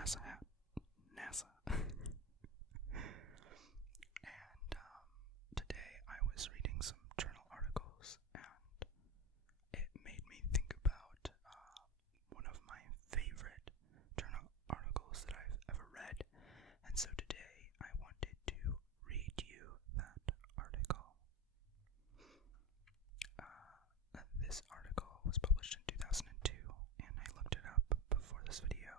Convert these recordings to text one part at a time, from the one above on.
NASA hat. NASA. And today I was reading some journal articles, and it made me think about one of my favorite journal articles that I've ever read. And so today I wanted to read you that article. This article was published in 2002, and I looked it up before this video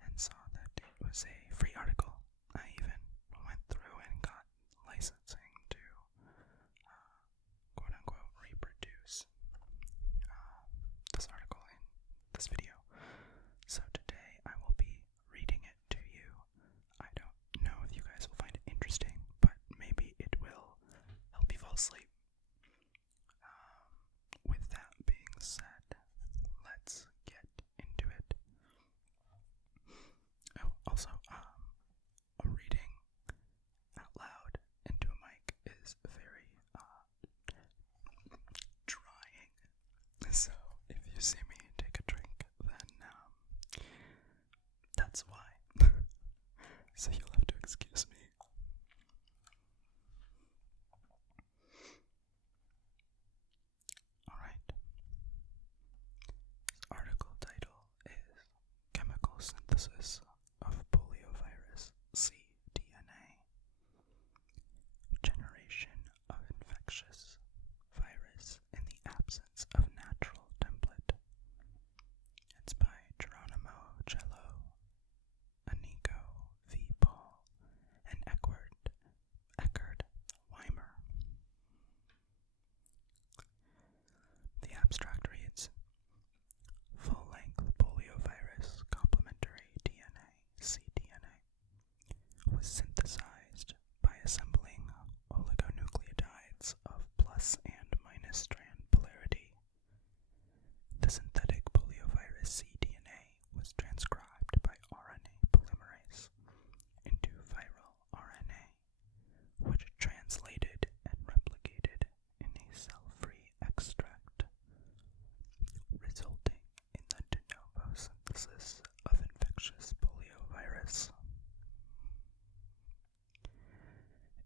and saw that it was a free article. I even went through and got licensing to quote-unquote reproduce this article in this video. So today I will be reading it to you. I don't know if you guys will find it interesting, but maybe it will help you fall asleep. With that being said, let's get into it. Oh, also, reading out loud into a mic is very trying. So if you see me take a drink, then that's why. So you'll have to excuse me. Alright. This article title is Chemical Synthesis of Poliovirus cDNA. Generation of infectious virus in the absence of natural template. It's by Geronimo Cello, Anico V. Paul, and Eckerd Weimer. The abstract reads, full-length poliovirus complementary DNA, cDNA, was synthesized by assembling oligonucleotides of plus and minus strand polarity. The synthetic poliovirus cDNA was transcribed by RNA polymerase into viral RNA, which translated and replicated in a cell-free extract, resulting in the de novo synthesis of infectious poliovirus.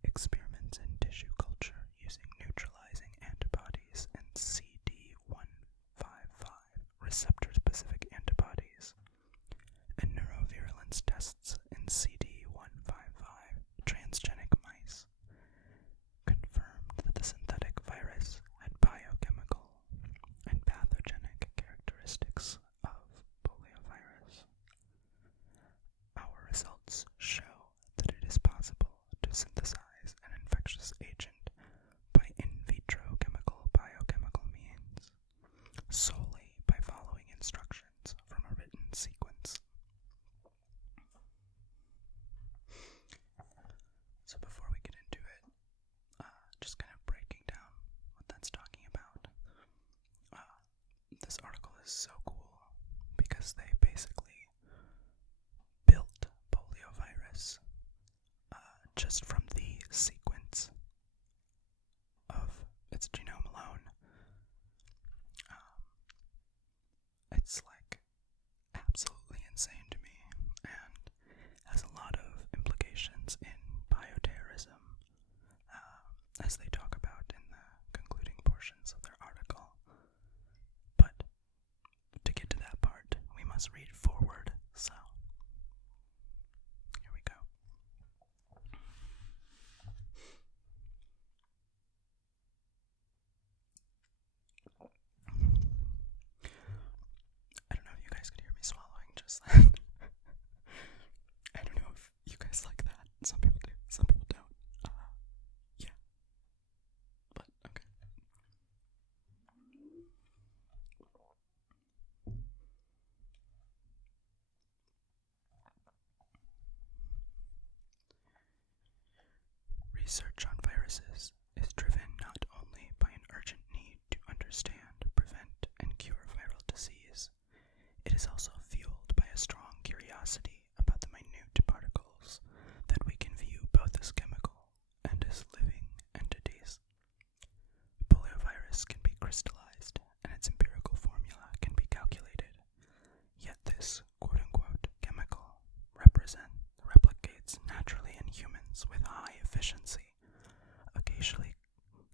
Experiments in tissue culture using neutralizing antibodies and CD155 receptor-specific antibodies and neurovirulence tests in CD155 transgenic mice confirmed that the synthetic virus had biochemical and pathogenic characteristics of poliovirus. Our results show that it is possible to synthesize an infectious agent by in vitro biochemical means, solely by following instructions from a written sequence. So before we get into it, just kind of breaking down what that's talking about. This article is so cool because they basically built poliovirus just from the sequence of its genome alone. It's like absolutely insane to me and has a lot of implications in bioterrorism, as they talk about in the concluding portions of their article. But to get to that part, we must read forward, so here we go. I don't know if you guys could hear me swallowing just then. I don't know if you guys like that. Some people do, some people don't. Yeah. But, okay. Research on viruses is driven not only by an urgent need to understand, prevent, and cure viral disease, it is also fueled by a strong curiosity about the minute particles that we can view both as chemical and as living entities. Poliovirus can be crystallized, and its empirical formula can be calculated. Yet this quote-unquote chemical deficiency, occasionally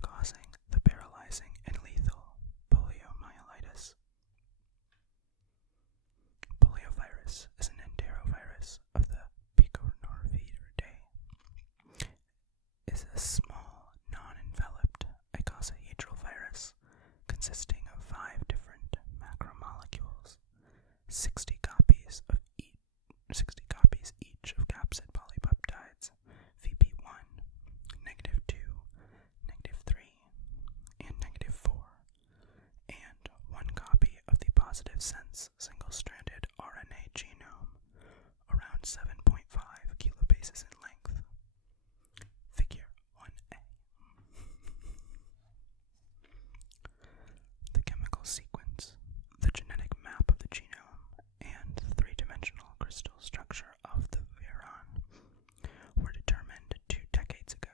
causing the paralyzing and lethal poliomyelitis. Poliovirus is an enterovirus of the Picornaviridae. Is a small, non-enveloped icosahedral virus consisting of 5 different macromolecules, 60 copies each of capsid polypeptides VP1, -2, -3, and -4, and 1 copy of the positive sense single-stranded RNA genome, around 7.5 kilobases in length. Figure 1a. The chemical sequence, the genetic map of the genome, and the 3-dimensional crystal structure of the virion were determined 2 decades ago.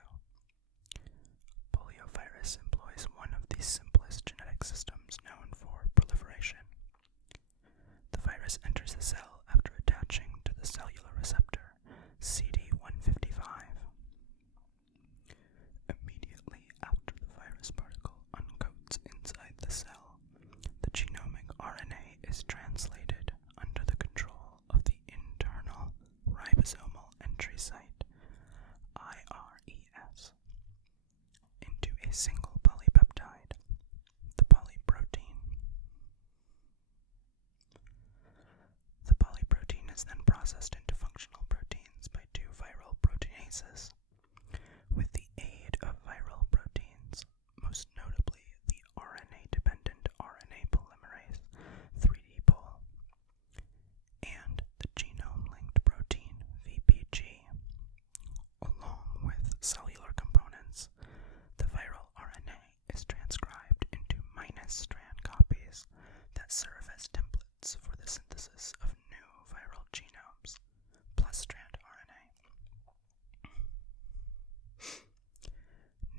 Poliovirus employs one of the simplest genetic systems known for proliferation. The virus enters the cell after attaching to the cellular receptor CD155. Immediately after the virus particle uncoats inside the cell, the genomic RNA is translated under the control of the internal ribosomal entry site, IRES, into a single polypeptide, the polyprotein. The polyprotein is then processed into functional proteins by 2 viral proteinases. With the aid of viral proteins, most notably the RNA-dependent RNA polymerase 3D pol, and the genome-linked protein VPG, along with cellular components, the viral RNA is transcribed into -strand copies that serve as templates for the synthesis of new viral genomes, +strand RNA.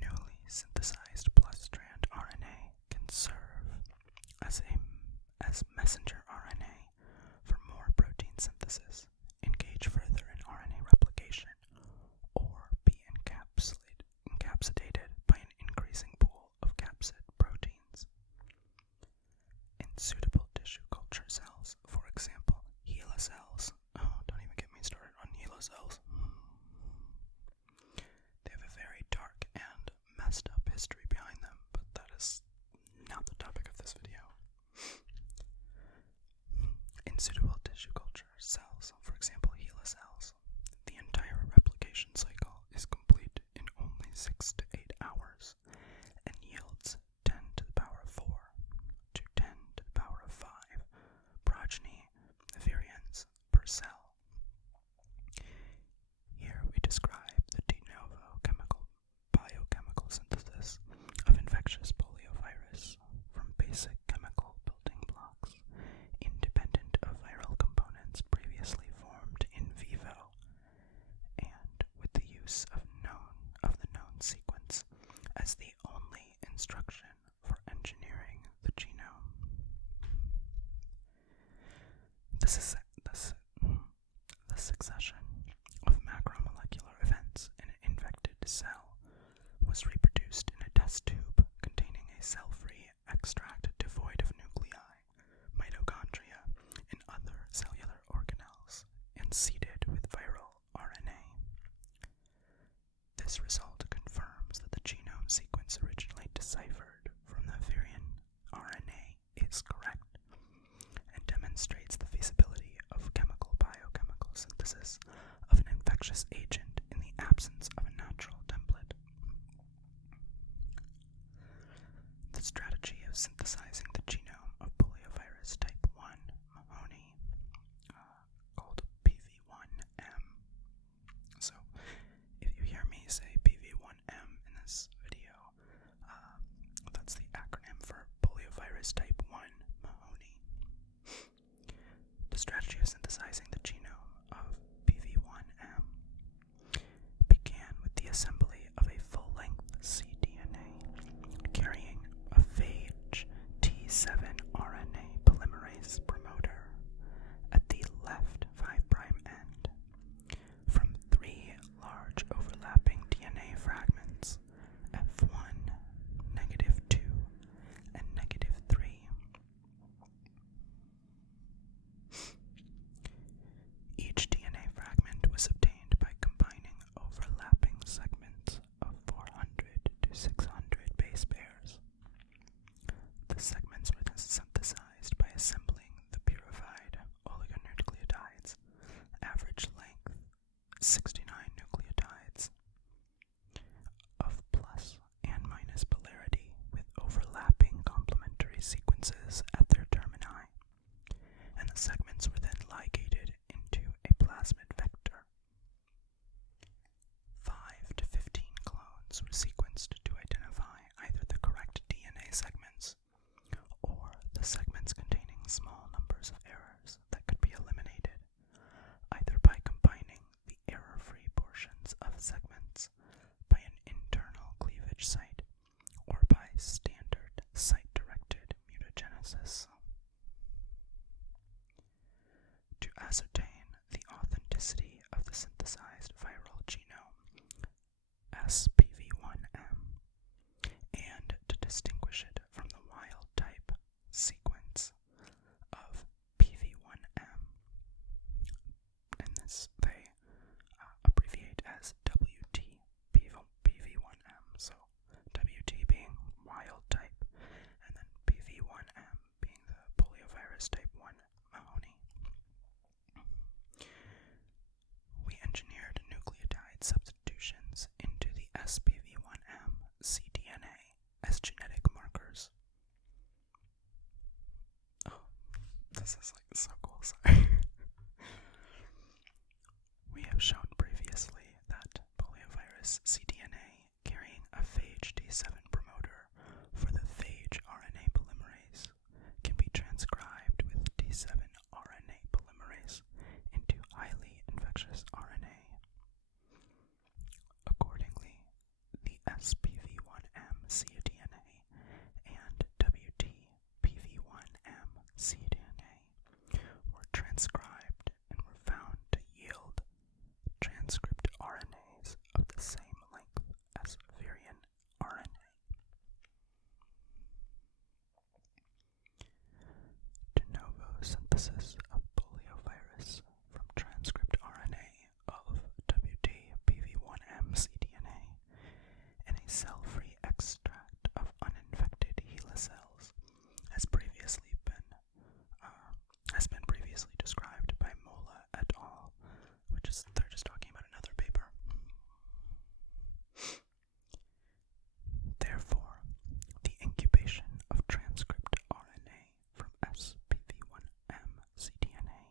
Newly synthesized +strand RNA can serve as messenger RNA for more protein synthesis, engage further in RNA replication, or be encapsulated by an increasing pool of capsid proteins. In suitable tissue culture cells, for example, HeLa cells, don't even get me started on HeLa cells. They have a very dark and messed up history behind them, but that is not the topic of this video. In suitable tissue culture cells, for example HeLa cells, the entire replication cycle is complete in only 6 to 8 hours and yields 10 to the power of 4 to 10 to the power of 5 progeny virions per cell. Here we describe the de novo biochemical synthesis of infectious poliovirus from basic chemical building blocks, independent of viral components previously formed in vivo, and with the use of the known sequence as the only instruction for engineering the genome. The succession of macromolecular events in an infected cell was reproduced in a test tube containing a cell-free extract devoid of nuclei, mitochondria, and other cellular organelles, and seeded with viral RNA. This result confirms that the genome sequence originally deciphered from the virion RNA is correct, and demonstrates the feasibility of biochemical synthesis of an infectious agent in the absence of a natural template. The strategy of synthesizing the genome of poliovirus type 1 Mahoney, called PV1M. So, if you hear me say PV1M in this video, that's the acronym for poliovirus type 1 Mahoney. The strategy of synthesizing the genome of PV1M began with the assembly of a full-length cDNA carrying a phage T7 RNA polymerase promoter at the left 5' end from 3 large overlapping DNA synthesis. To ascertain the authenticity of the synthesized viral genome, SPV1M, and to distinguish it from the wild-type sequence of PV1M, and this they abbreviate as WT-PV1M, so WT being wild-type, and then PV1M being the poliovirus type 1 Mahoney. We engineered nucleotide substitutions into the SPV1M cDNA as genetic markers. Oh, this is like so cool, sorry. We have shown previously that poliovirus cDNA carrying a phage D7 promoter for the phage RNA polymerase can be transcribed with D7 RNA polymerase into highly infectious RNA. Accordingly, the SPV1M cDNA and WT-PV1M cDNA were transcribed and were found to yield transcript RNAs of the same length as virion RNA. De novo synthesis of poliovirus from transcript RNA of WT-PV1M cDNA and a cell-free extract of uninfected HeLa cells has been previously described by Mola et al., they're just talking about another paper. Therefore, the incubation of transcript RNA from SPV1M cDNA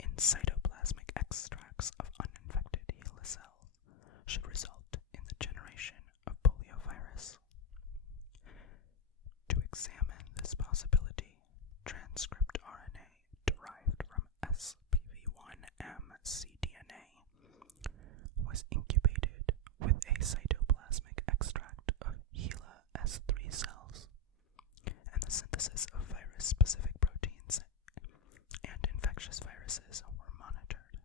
in cytoplasmic extracts of uninfected HeLa cells should result in the generation of poliovirus. To examine this possibility, transcript RNA derived from SPV1M cDNA was incubated with a cytoplasmic extract of HeLa S3 cells, and the synthesis of virus-specific proteins and infectious viruses were monitored.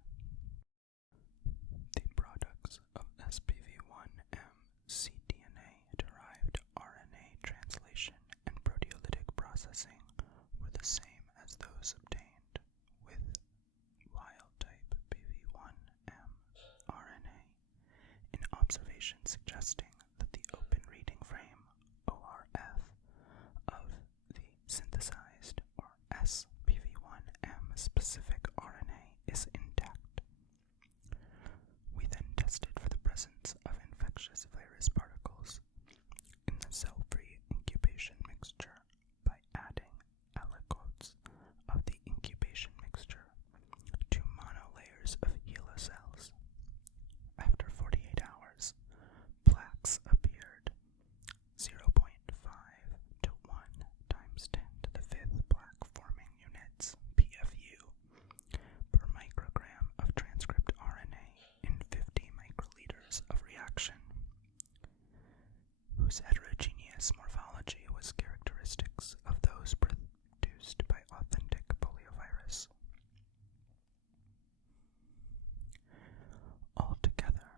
The products of SPV1M cDNA-derived RNA translation and proteolytic processing were the same as those obtained with wild-type PV1M RNA, an observation suggesting that the open reading frame, ORF, of the synthesized or SPV1M specific RNA is intact. We then tested for the presence of infectious virus particles in the cell-free incubation mixture by adding aliquots of the incubation mixture to monolayers of HeLa cells. After 48 hours, plaques appeared 0.5 to 1 times 10 to the 5th plaque forming units, PFU, per microgram of transcript RNA in 50 microliters of reaction, whose heterogeneous morphology was characteristics of those produced by authentic poliovirus. Altogether,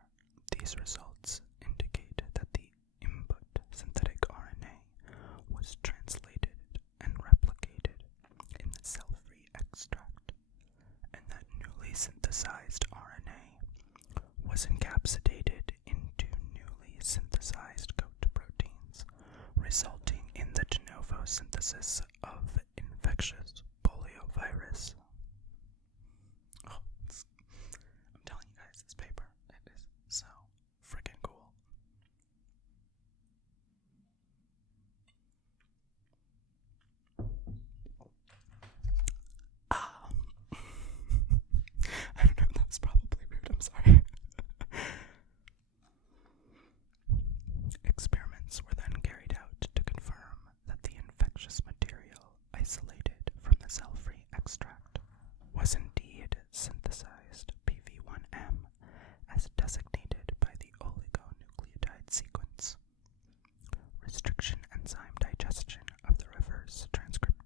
these results indicate that the input synthetic RNA was translated and replicated in the cell-free extract, and that newly synthesized RNA was encapsulated into newly synthesized coat proteins, resulting in the de novo synthesis of infectious poliovirus. Oh, I'm telling you guys, this paper, it is so freaking cool. I don't know, that was probably rude, I'm sorry. Experiments were then carried out to confirm that the infectious material isolated from the cell-free extract was indeed synthesized PV1M as designated by the oligonucleotide sequence. Restriction enzyme digestion of the reverse transcriptase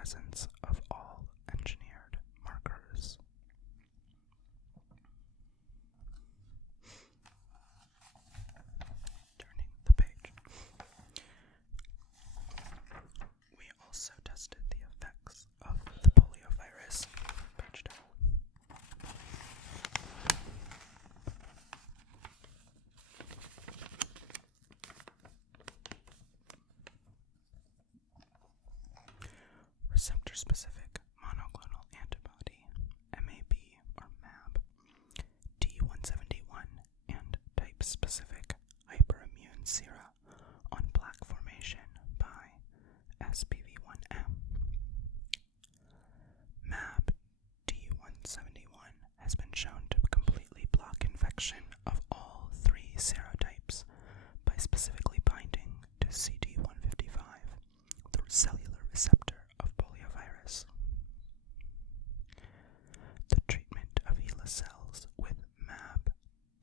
presence of all engineered markers. Turning the page. We also tested the effects of the poliovirus. Page down. Receptor-specific monoclonal antibody, MAB or MAB, D171, and type-specific hyperimmune sera on plaque formation by SPV1M. MAB D171 has been shown to completely block infection of all three serotypes by specifically binding to CD155, the cellular receptor of poliovirus. The treatment of HeLa cells with MAB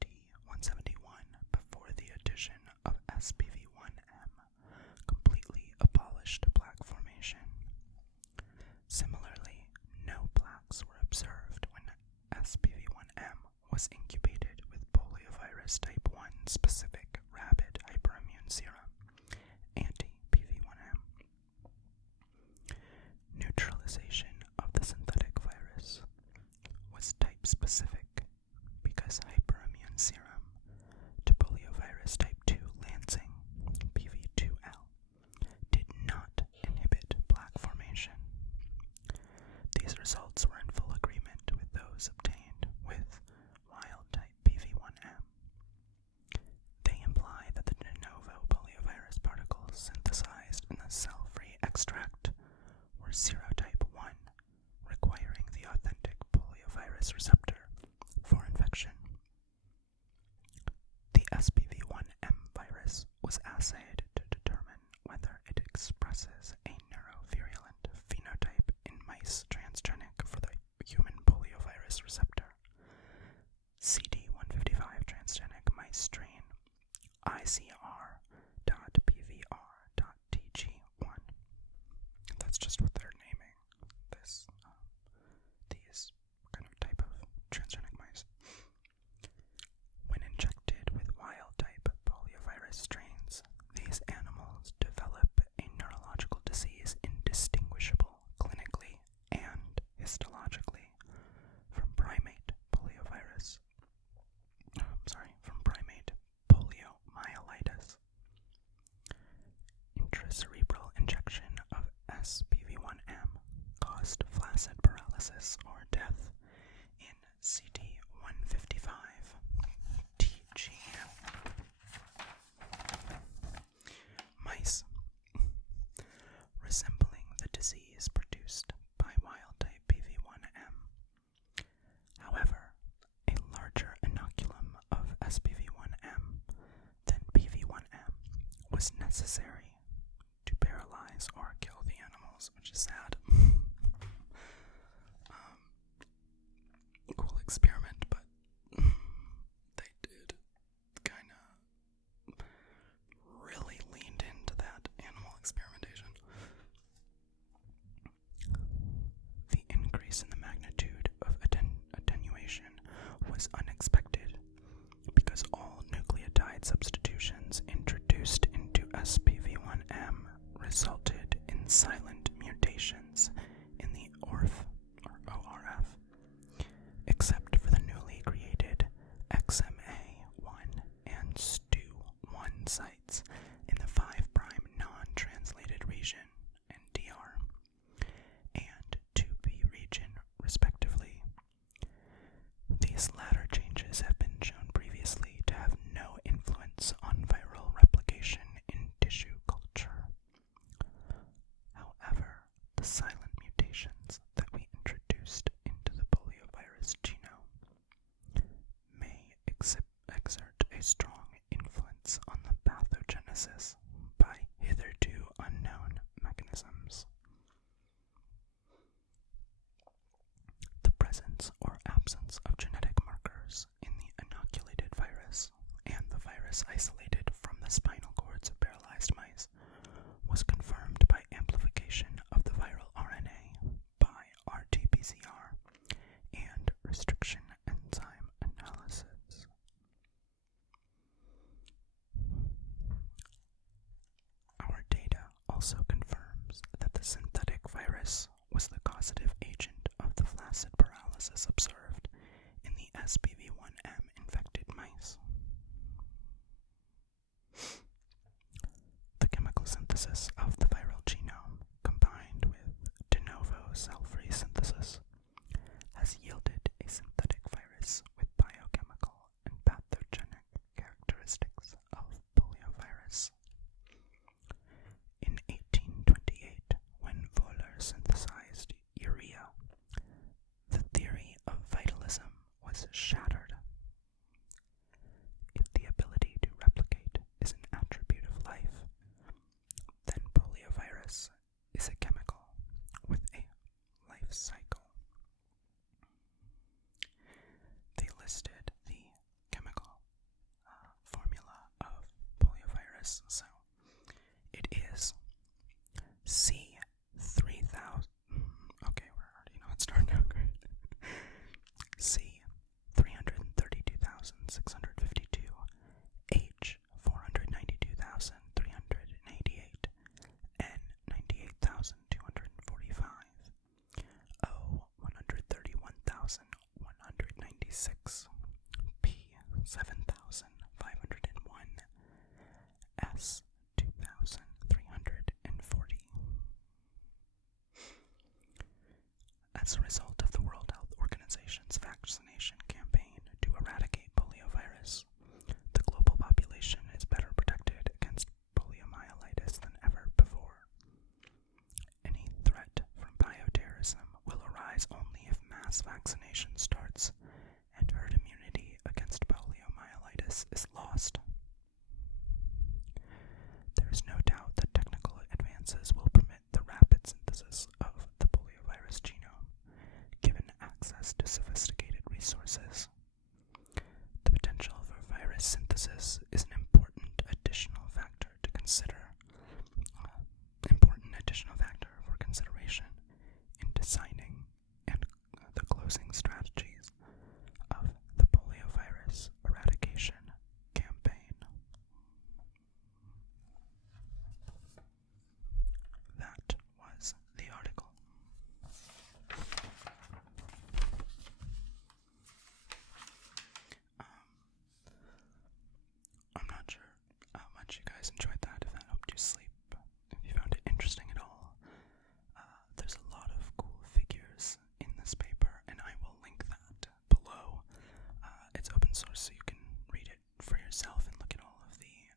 D171 before the addition of SPV1M completely abolished plaque formation. Similarly, no plaques were observed when SPV1M was incubated with poliovirus type 1 specific rabid hyperimmune serum, anti-PV1M. Neutralization of the synthetic virus was type-specific because hyperimmune serum to poliovirus type 2 lancing, PV2L, did not inhibit plaque formation. These results were in full agreement with those obtained with wild-type PV1M. They imply that the de novo poliovirus particles synthesized in the cell-free extract were serotype 1, requiring the authentic poliovirus receptor for infection. The SPV1M virus was assayed to determine whether it expresses a neurovirulent phenotype in mice transgenic for the human poliovirus receptor, CD155 transgenic mice strain ICR.PVR.TG1. That's just what they're naming these kind of type of transgenic mice. When injected with wild-type poliovirus strains, these animals develop a neurological disease indistinguishable clinically and histologically from primate poliomyelitis. Intracerebral injection of SPV1M caused flaccid paralysis or death in CD155 TG mice, resembling the disease produced by wild-type PV1M. However, a larger inoculum of SPV1M than PV1M was necessary to paralyze or kill the animals, which is sad. Cool experiment, but they did kind of really leaned into that animal experimentation. The increase in the magnitude of attenuation was unexpected because all nucleotide substitutions introduced into SPV1M resulted in silent mutations in the ORF, except for the newly created XMA1 and STU1 sites in the 5' non-translated region and DR, and 2B region, respectively. These latter changes have been shown previously to have no influence on viral replication in tissue culture. However, the silent mutations that we introduced into the poliovirus genome may exert a strong influence on the pathogenesis by hitherto unknown mechanisms. The presence or absence of genetic markers in the inoculated virus and the virus isolated from the spinal cords of paralyzed mice was confirmed by amplification of the viral RNA synthesis observed in the SPV1M infected mice. The chemical synthesis of the viral genome, combined with de novo cell-free synthesis, has yielded a synthetic virus with biochemical and pathogenic characteristics of poliovirus. In 1828, when Wohler synthesized urea, the theory of vitalism was shattered. If the ability to replicate is an attribute of life, then poliovirus is a chemical with a life cycle. They listed the chemical formula of poliovirus. So it is C3000. Okay, we're already not starting out great. C332652, H492388, N98245, O131196, P7501, S2340. As a result of the World Health Organization's vaccination campaign to eradicate poliovirus, the global population is better protected against poliomyelitis than ever before. Any threat from bioterrorism will arise only if mass vaccination starts and herd immunity against poliomyelitis is lost. There is no doubt that technical advances will permit the rapid synthesis of the poliovirus genome, given access to sophisticated resources. The potential for virus synthesis is an important additional factor for consideration in designing and the closing strategies of the poliovirus eradication campaign. That was the article. I'm not sure how much you guys enjoyed that, if that helped you sleep, if you found it interesting at all. There's a lot of cool figures in this paper, and I will link that below. It's open source, so you can read it for yourself and look at all of the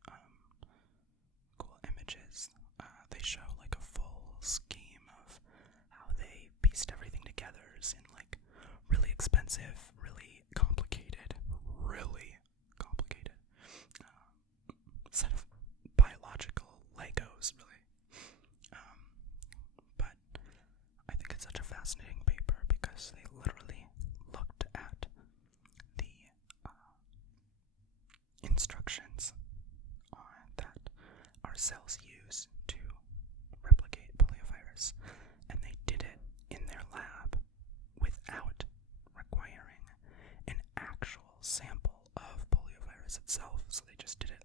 cool images. They show like a full scheme of how they pieced everything together in like really expensive, really complicated set of biological Legos, really. But I think it's such a fascinating paper because they literally looked at the instructions that our cells use to replicate poliovirus, and they did it in their lab without requiring an actual sample of poliovirus itself. So they just did it